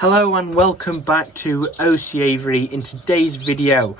Hello and welcome back to OC Aviary. In today's video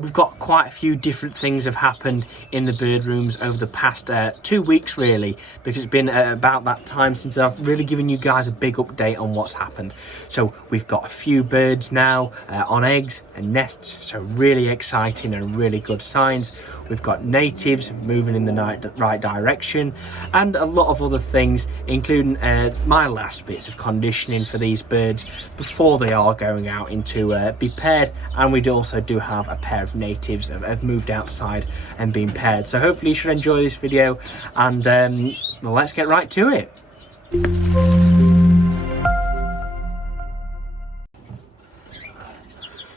we've got quite a few different things have happened in the bird rooms over the past 2 weeks really, because it's been about that time since I've really given you guys a big update on what's happened. So we've got a few birds now on eggs and nests, so really exciting and really good signs. We've got natives moving in the right direction and a lot of other things, including my last bits of conditioning for these birds before they are going out into be paired. And we also do have a pair of natives that have moved outside and been paired. So hopefully you should enjoy this video, and well, let's get right to it.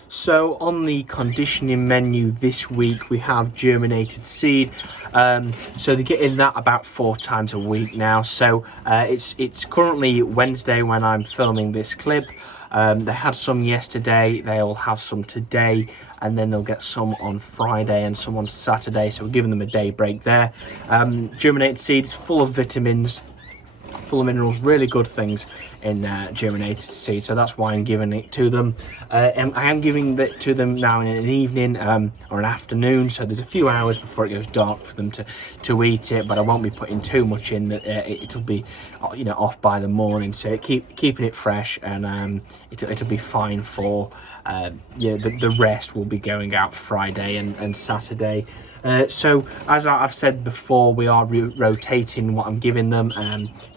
So on the conditioning menu this week we have germinated seed. So they're getting that about 4 times a week now. So it's currently Wednesday when I'm filming this clip. They had some yesterday, they'll have some today, and then they'll get some on Friday and some on Saturday. So we're giving them a day break there. Germinated seed is full of vitamins, full of minerals, really good things in germinated seed, so that's why I'm giving it to them. I am giving it to them now in an evening or an afternoon, so there's a few hours before it goes dark for them to eat it, but I won't be putting too much in that it'll be off by the morning, so keeping it fresh, and it'll be fine for the rest will be going out Friday and Saturday. So as I've said before, we are rotating what I'm giving them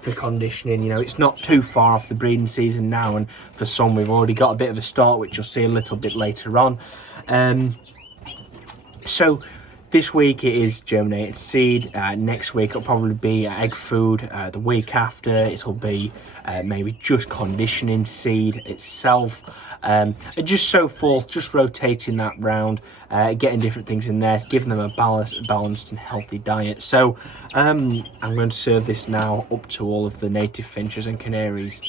for conditioning. It's not too far off the breeding season now, and for some we've already got a bit of a start, which you'll see a little bit later on. So this week it is germinated seed. Next week it'll probably be egg food. The week after it'll be maybe just conditioning seed itself, and just so forth, just rotating that round, getting different things in there, giving them a balanced and healthy diet. So I'm going to serve this now up to all of the native finches and canaries.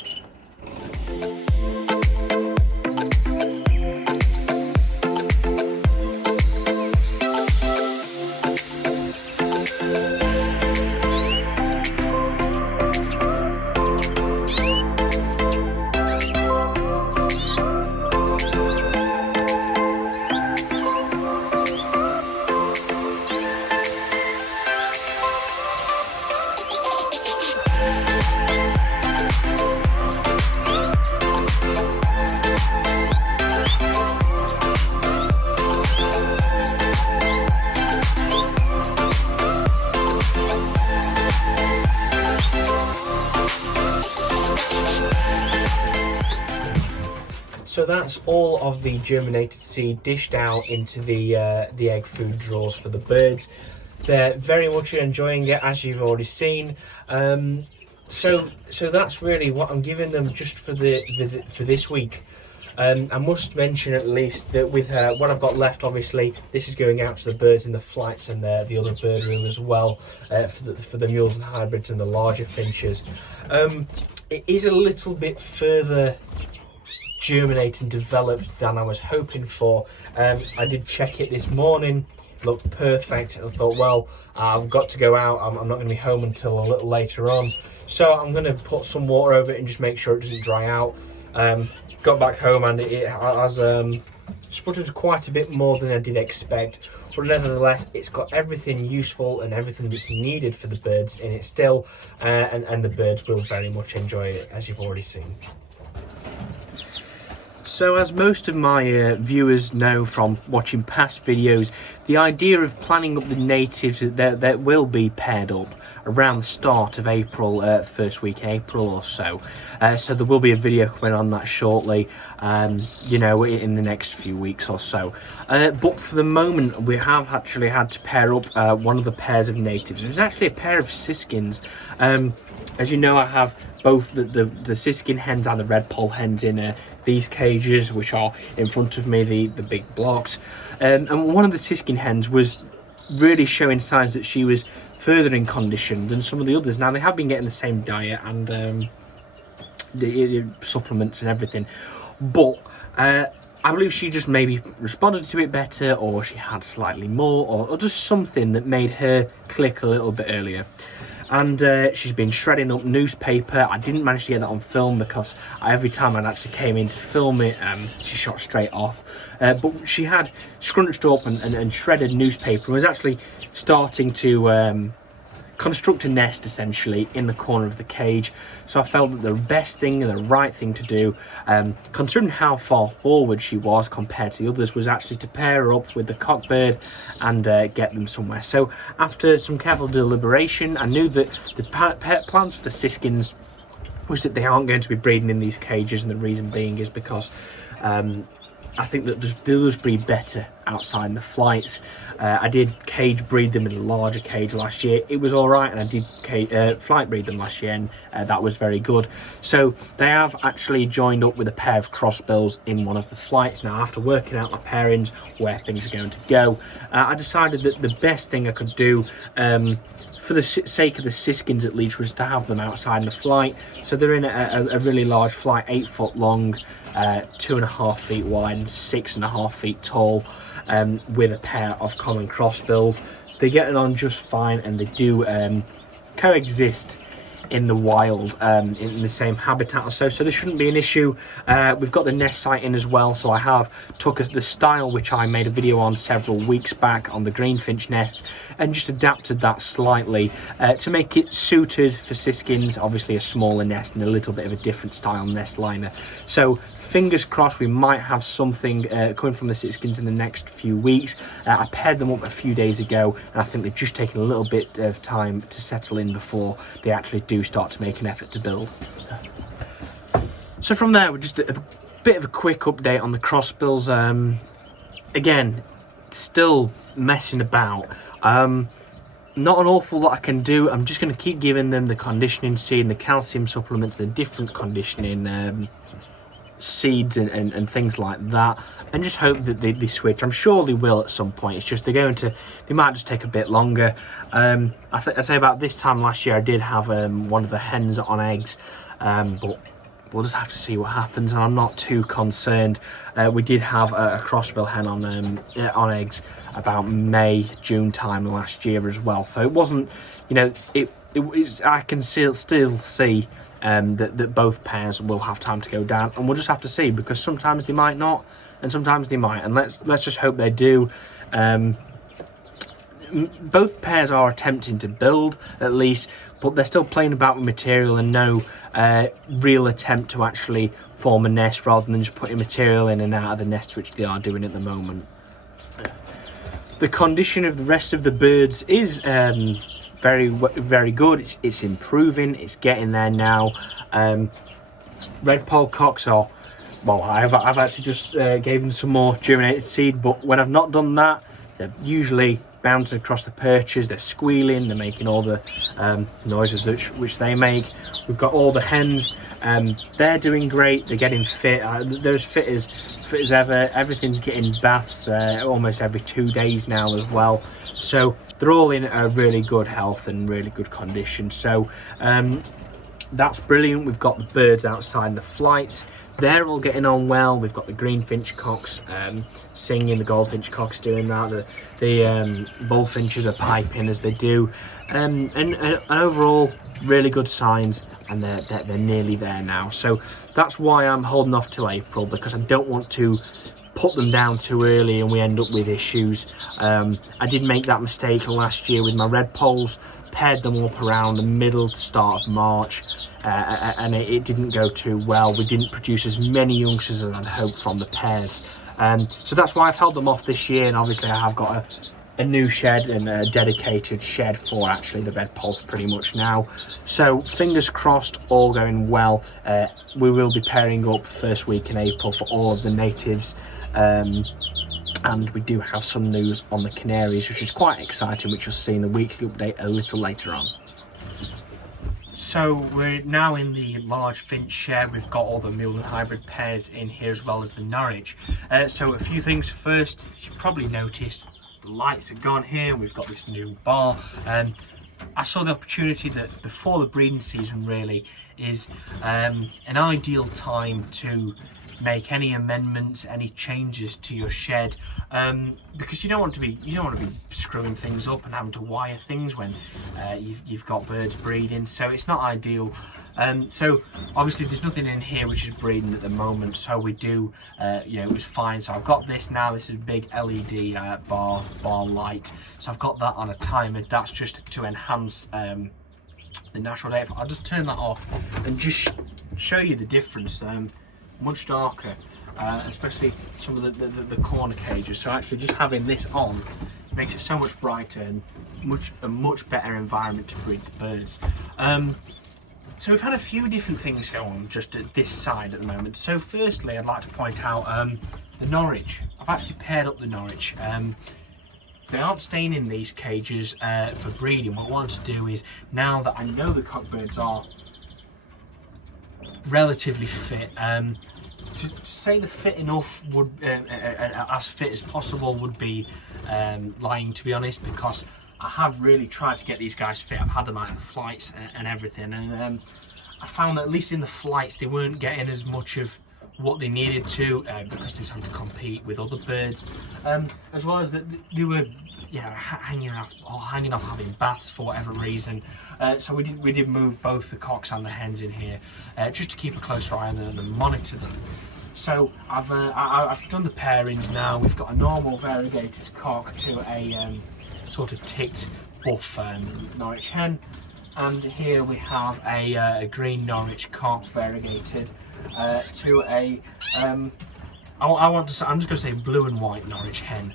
So that's all of the germinated seed dished out into the egg food drawers for the birds. They're very much enjoying it, as you've already seen. So that's really what I'm giving them just for this week. I must mention at least that with what I've got left, obviously this is going out to the birds in the flights and the other bird room as well, for the mules and hybrids and the larger finches. It is a little bit further germinated and developed than I was hoping for. I did check it this morning, looked perfect. I thought, well, I've got to go out, I'm not going to be home until a little later on, so I'm going to put some water over it and just make sure it doesn't dry out. Got back home and it has sputtered quite a bit more than I did expect, but nevertheless it's got everything useful and everything that's needed for the birds in it still, and the birds will very much enjoy it, as you've already seen. So as most of my viewers know from watching past videos, the idea of planning up the natives that will be paired up around the start of April, first week in April or so. So there will be a video coming on that shortly, in the next few weeks or so. But for the moment we have actually had to pair up one of the pairs of natives. It was actually a pair of Siskins. As you know, I have both the Siskin hens and the red poll hens in these cages, which are in front of me, the big blocks. And one of the Siskin hens was really showing signs that she was further in condition than some of the others. Now, they have been getting the same diet and the supplements and everything, but I believe she just maybe responded to it better, or she had slightly more, or just something that made her click a little bit earlier. and she's been shredding up newspaper. I didn't manage to get that on film because every time I actually came in to film it, she shot straight off. But she had scrunched up and shredded newspaper and was actually starting to construct a nest essentially in the corner of the cage. So I felt that the best thing and the right thing to do, considering how far forward she was compared to the others, was actually to pair her up with the cockbird and get them somewhere. So after some careful deliberation, I knew that the plans for the Siskins was that they aren't going to be breeding in these cages, and the reason being is because I think that the others breed better outside in the flights. I did cage breed them in a larger cage last year. It was all right, and I did flight breed them last year, and that was very good. So they have actually joined up with a pair of crossbills in one of the flights. Now, after working out my pairings, where things are going to go, I decided that the best thing I could do, for the sake of the Siskins at least, was to have them outside in the flight. So they're in a really large flight, 8 foot long, 2.5 feet wide and 6.5 feet tall, with a pair of common crossbills. They're getting on just fine, and they do coexist in the wild, in the same habitat or so there shouldn't be an issue. We've got the nest site in as well, so I have took the style which I made a video on several weeks back on the greenfinch nests and just adapted that slightly to make it suited for Siskins. Obviously a smaller nest and a little bit of a different style nest liner. So fingers crossed we might have something coming from the Siskins in the next few weeks. I paired them up a few days ago, and I think they've just taken a little bit of time to settle in before they actually do start to make an effort to build. So from there, we're just a bit of a quick update on the crossbills. Again, still messing about. Not an awful lot I can do. I'm just going to keep giving them the conditioning seed and the calcium supplements, the different conditioning seeds and things like that, and just hope that they switch. I'm sure they will at some point. It's just they might just take a bit longer. I say about this time last year I did have one of the hens on eggs, but we'll just have to see what happens, and I'm not too concerned. We did have a crossbill hen on eggs about May, June time last year as well, so it wasn't, you know, I can still see that both pairs will have time to go down, and we'll just have to see, because sometimes they might not and sometimes they might, and let's just hope they do. Both pairs are attempting to build at least, but they're still playing about with material and no real attempt to actually form a nest, rather than just putting material in and out of the nest, which they are doing at the moment. The condition of the rest of the birds is very good. It's improving, it's getting there now. Red poll cocks are, well, I've actually just gave them some more germinated seed, but when I've not done that, they're usually bouncing across the perches, they're squealing, they're making all the noises which they make. We've got all the hens, they're doing great, they're getting fit, they're as fit as ever. Everything's getting baths almost every 2 days now as well, so they're all in a really good health and really good condition. So that's brilliant. We've got the birds outside the flights, they're all getting on well. We've got the greenfinch cocks singing, the goldfinch cocks doing that, the bullfinches are piping as they do, and overall really good signs, and they're nearly there now. So that's why I'm holding off till April, because I don't want to put them down too early and we end up with issues. I did make that mistake last year with my red poles, paired them up around the middle to start of March, and it didn't go too well. We didn't produce as many youngsters as I'd hoped from the pairs, so that's why I've held them off this year. And obviously I have got a new shed and a dedicated shed for actually the red poles pretty much now, so fingers crossed, all going well. We will be pairing up first week in April for all of the natives, and we do have some news on the canaries, which is quite exciting, which you'll see in the weekly update a little later on. So we're now in the large finch shed. We've got all the mule and hybrid pairs in here, as well as the Norwich. So a few things first. You probably noticed the lights are gone here. We've got this new bar. I saw the opportunity that before the breeding season really is an ideal time to make any amendments, any changes to your shed, because you don't want to be screwing things up and having to wire things when you've got birds breeding. So it's not ideal. So obviously there's nothing in here which is breeding at the moment, so we do it was fine. So I've got this now. This is a big LED bar light, so I've got that on a timer. That's just to enhance the natural daylight. I'll just turn that off and just show you the difference. Much darker, especially some of the corner cages. So actually just having this on makes it so much brighter and a much better environment to breed the birds. So we've had a few different things go on just at this side at the moment. So firstly, I'd like to point out the Norwich. I've actually paired up the Norwich. They aren't staying in these cages for breeding. What I want to do is, now that I know the cockbirds are relatively fit, to say they're fit enough would, as fit as possible, would be lying, to be honest, because I have really tried to get these guys fit. I've had them out in the flights and everything, and I found that at least in the flights they weren't getting as much of what they needed to, because they was having to compete with other birds, as well as that they were hanging off having baths for whatever reason. So we did move both the cocks and the hens in here, just to keep a closer eye on them and monitor them. So I've done the pairings now. We've got a normal variegated cock to a sort of ticked buff Norwich hen, and here we have a green Norwich cock variegated to a I'm just going to say blue and white Norwich hen,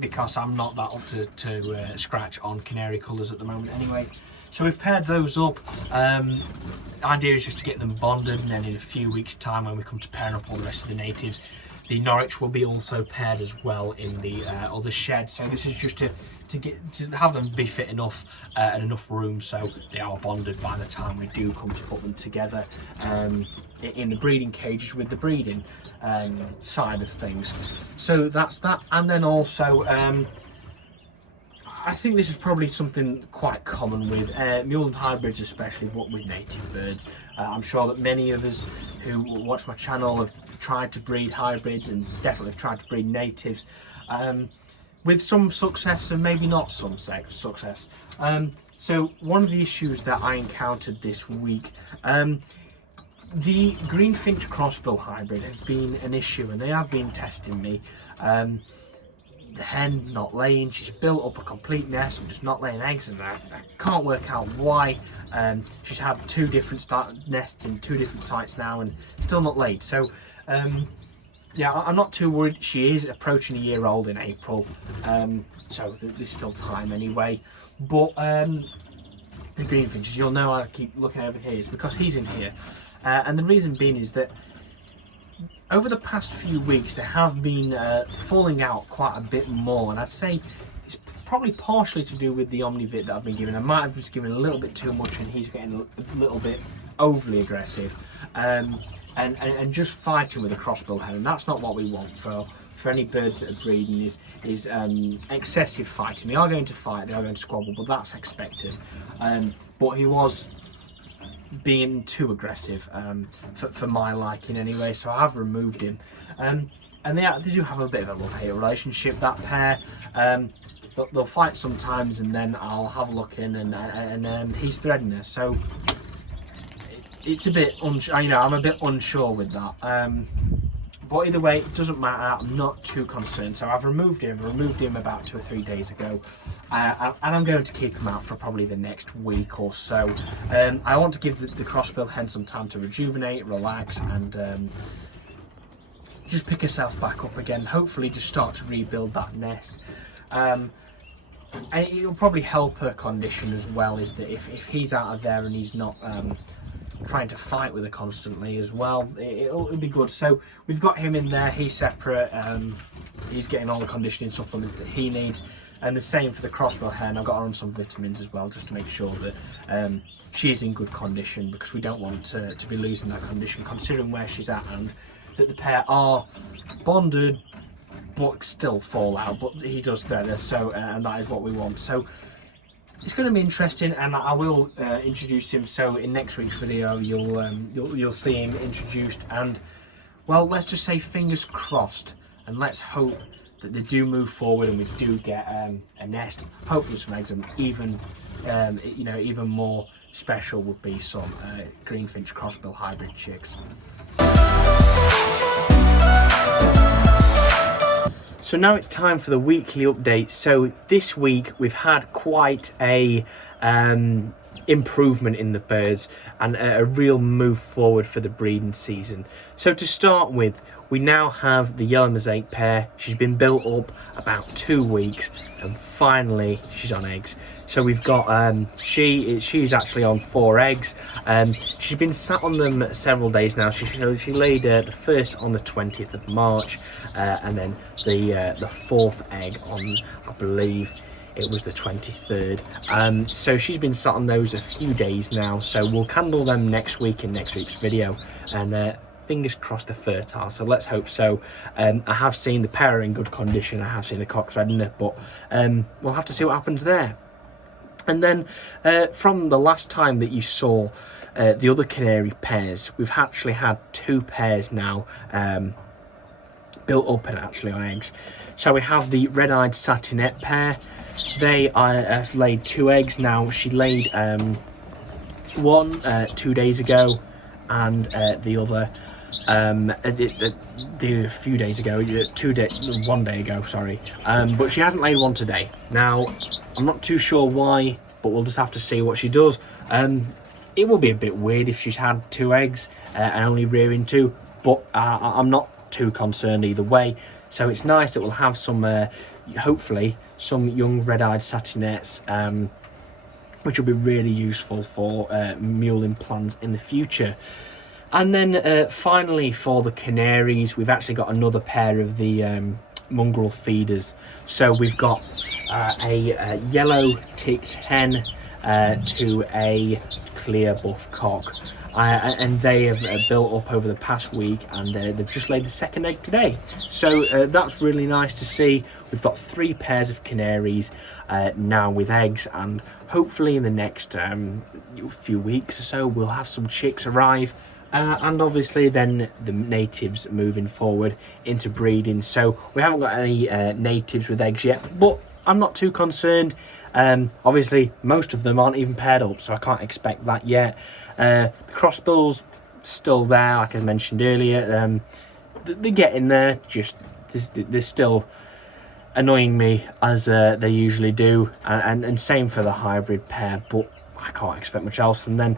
because I'm not that up to scratch on canary colours at the moment anyway. So we've paired those up. The idea is just to get them bonded, and then in a few weeks time when we come to pairing up all the rest of the natives, the Norwich will be also paired as well in the other shed. So this is just to have them be fit enough and enough room so they are bonded by the time we do come to put them together in the breeding cages with the breeding side of things. So that's that. And then also I think this is probably something quite common with mule hybrids, especially, but with native birds. I'm sure that many of us who watch my channel have tried to breed hybrids and definitely tried to breed natives, with some success and maybe not some success. So one of the issues that I encountered this week, the green finch crossbill hybrid has been an issue, and they have been testing me. The hen not laying, she's built up a complete nest and just not laying eggs, and I can't work out why. She's had two different nests in two different sites now and still not laid. So yeah, I'm not too worried. She is approaching a year old in April, so there's still time anyway. But the green finches, you'll know I keep looking over here, is because he's in here, and the reason being is that over the past few weeks they have been falling out quite a bit more, and I'd say it's probably partially to do with the Omnivit that I've been giving. I might have just given a little bit too much and he's getting a little bit overly aggressive, and just fighting with a crossbill hen, and that's not what we want for any birds that are breeding, is excessive fighting. They are going to fight, they are going to squabble, but that's expected. But he was being too aggressive for my liking anyway, so I have removed him. And they do have a bit of a love-hate relationship, that pair. They'll fight sometimes, and then I'll have a look in, and he's threading her. So it's a bit I'm a bit unsure with that. But either way, it doesn't matter. I'm not too concerned. So I've removed him. I removed him about 2 or 3 days ago, and I'm going to keep him out for probably the next week or so. I want to give the crossbill hen some time to rejuvenate, relax, and just pick herself back up again. Hopefully, just start to rebuild that nest. And it'll probably help her condition as well. Is that if he's out of there and he's not trying to fight with her constantly as well, it'll be good. So we've got him in there, he's separate, he's getting all the conditioning supplements that he needs, and the same for the crossbill hen. I've got her on some vitamins as well, just to make sure that she is in good condition, because we don't want to be losing that condition considering where she's at, and that the pair are bonded but still fall out, but he does thread her, so and that is what we want. So it's going to be interesting, and I will introduce him. So in next week's video, you'll see him introduced, and well, let's just say fingers crossed, and let's hope that they do move forward and we do get a nest, hopefully some eggs, and even even more special would be some greenfinch crossbill hybrid chicks. So now it's time for the weekly update. So this week we've had quite a improvement in the birds and a real move forward for the breeding season. So to start with, we now have the yellow mosaic pair. She's been built up about 2 weeks and finally she's on eggs. So we've got she's actually on 4 eggs. She's been sat on them several days now. She laid the first on the 20th of March, and then the 4th egg on, I believe it was the 23rd. So she's been sat on those a few days now. So we'll candle them next week in next week's video, and fingers crossed they're fertile, so let's hope so. I have seen the pair are in good condition. I have seen the cock threading it, but we'll have to see what happens there. And then from the last time that you saw the other canary pairs, we've actually had 2 pairs now built up and actually on eggs. So we have the red-eyed satinette pair. They have laid 2 eggs now. She laid one 2 days ago, and the other a few days ago, 1 day ago, sorry. But she hasn't laid one today. Now, I'm not too sure why, but we'll just have to see what she does. It will be a bit weird if she's had 2 eggs and only rearing 2, but I'm not too concerned either way. So it's nice that we'll have some, hopefully, some young red-eyed satinettes, which will be really useful for muling plans in the future. And then finally for the canaries, we've actually got another pair of the mongrel feeders. So we've got a yellow ticked hen to a clear buff cock. And they have built up over the past week, and they've just laid the 2nd egg today. So that's really nice to see. We've got 3 pairs of canaries now with eggs, and hopefully in the next few weeks or so we'll have some chicks arrive. And obviously then the natives moving forward into breeding. So we haven't got any natives with eggs yet, but I'm not too concerned. Obviously most of them aren't even paired up, so I can't expect that yet. The crossbills still there, like I mentioned earlier. They're getting there, just they're still annoying me as they usually do, and same for the hybrid pair, but I can't expect much else. And then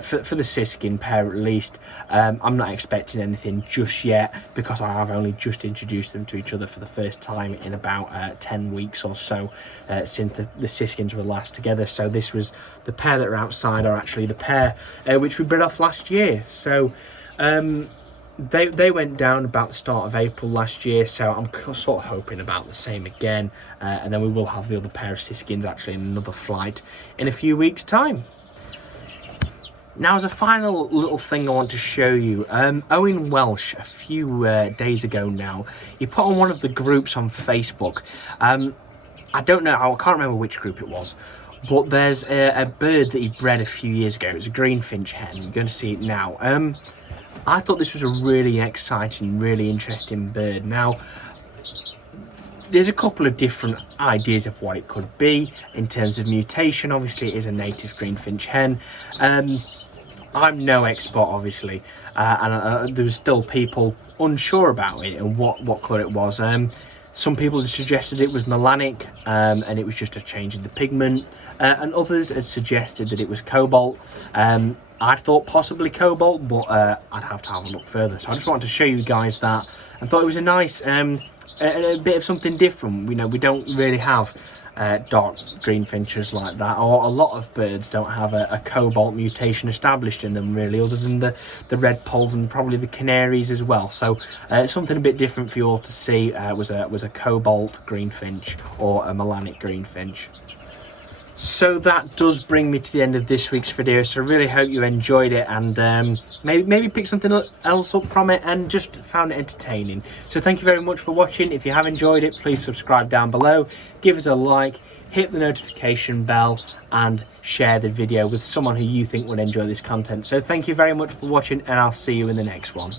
for the Siskin pair at least, I'm not expecting anything just yet, because I have only just introduced them to each other for the first time in about 10 weeks or so since the Siskins were last together. So this was the pair that are outside are actually the pair which we bred off last year. So they went down about the start of April last year, so I'm sort of hoping about the same again, and then we will have the other pair of Siskins actually in another flight in a few weeks' time. Now, as a final little thing I want to show you, Owen Welsh, a few days ago now, he put on one of the groups on Facebook. I don't know, I can't remember which group it was, but there's a bird that he bred a few years ago. It was a greenfinch hen. You're going to see it now. I thought this was a really exciting, really interesting bird. Now, there's a couple of different ideas of what it could be in terms of mutation. Obviously, it is a native greenfinch hen. I'm no expert, obviously, and there was still people unsure about it and what colour it was. Some people had suggested it was melanic, and it was just a change in the pigment, and others had suggested that it was cobalt. I thought possibly cobalt, but I'd have to have a look further. So I just wanted to show you guys that, and thought it was a nice, a bit of something different. You know, we don't really have dark greenfinches like that, or a lot of birds don't have a cobalt mutation established in them really, other than the red polls and probably the canaries as well. So something a bit different for you all to see was a cobalt greenfinch or a melanic greenfinch. So that does bring me to the end of this week's video, so I really hope you enjoyed it, and maybe pick something else up from it and just found it entertaining. So thank you very much for watching. If you have enjoyed it, please subscribe down below, give us a like, hit the notification bell and share the video with someone who you think would enjoy this content. So thank you very much for watching, and I'll see you in the next one.